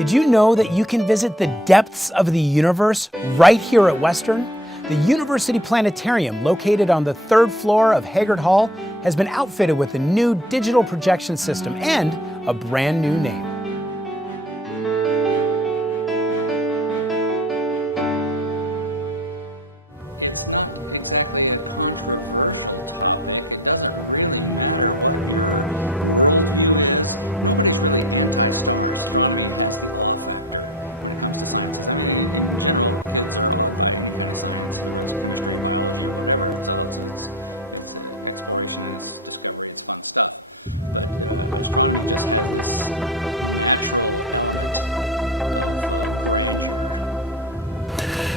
Did you know that you can visit the depths of the universe right here at Western? The University Planetarium, located on the 3rd floor of Haggard Hall, has been outfitted with a new digital projection system and a brand new name.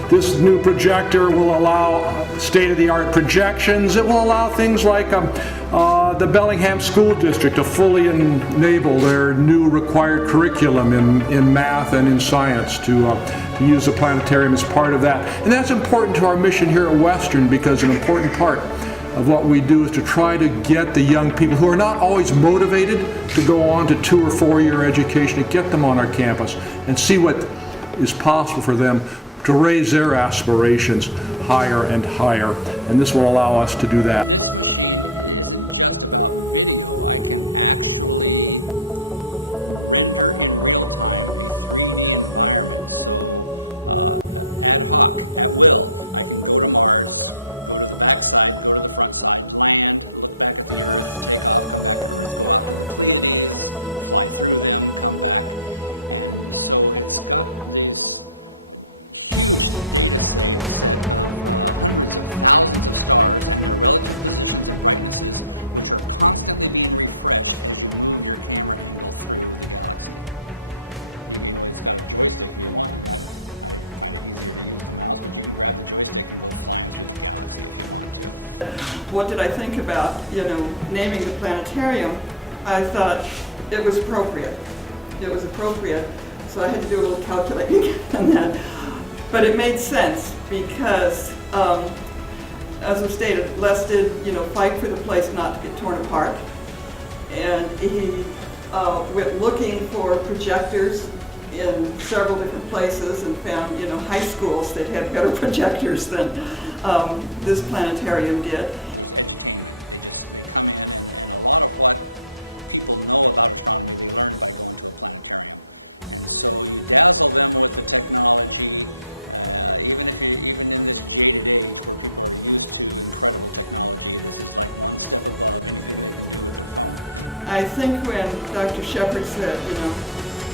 This new projector will allow state-of-the-art projections. It will allow things like the Bellingham School District to fully enable their new required curriculum in math and in science to use the planetarium as part of that. And that's important to our mission here at Western, because an important part of what we do is to try to get the young people who are not always motivated to go on to 2- or 4-year education, to get them on our campus and see what is possible for them to raise their aspirations higher and higher. And this will allow us to do that. What did I think about, naming the planetarium? I thought it was appropriate. It was appropriate, so I had to do a little calculating on that. But it made sense because, as was stated, Les did, fight for the place not to get torn apart. And he went looking for projectors in several different places and found, high schools that had better projectors than this planetarium did. I think when Dr. Shepard said,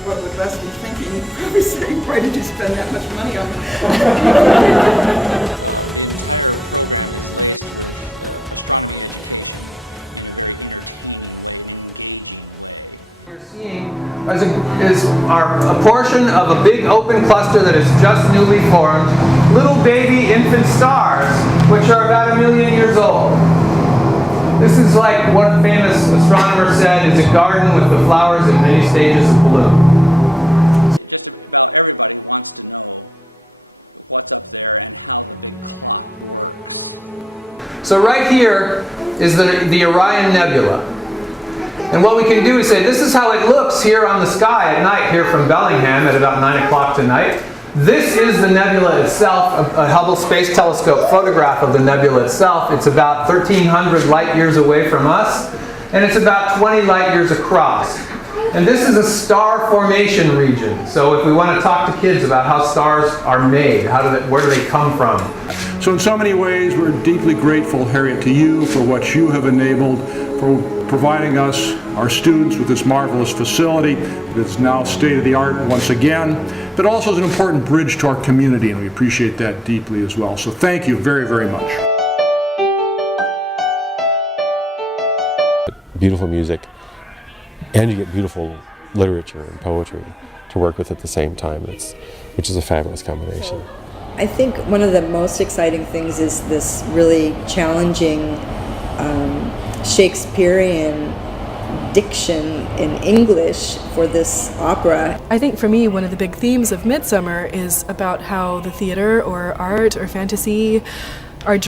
what would Les be thinking, he'd probably say, why did you spend that much money on it? You're seeing is a portion of a big open cluster that is just newly formed, little baby infant stars, which are about 1 million years old. This is like what a famous astronomer said, is a garden with the flowers in many stages of bloom. So right here is the Orion Nebula. And what we can do is say, this is how it looks here on the sky at night, here from Bellingham at about 9 o'clock tonight. This is the nebula itself, a Hubble Space Telescope photograph of the nebula itself. It's about 1,300 light years away from us, and it's about 20 light years across. And this is a star formation region. So if we want to talk to kids about how stars are made, where do they come from? So in so many ways, we're deeply grateful, Harriet, to you for what you have enabled, for providing us, our students, with this marvelous facility that's now state-of-the-art once again, but also is an important bridge to our community, and we appreciate that deeply as well. So thank you very, very much. Beautiful music, and you get beautiful literature and poetry to work with at the same time, which is a fabulous combination. I think one of the most exciting things is this really challenging Shakespearean diction in English for this opera. I think for me, one of the big themes of Midsummer is about how the theater or art or fantasy are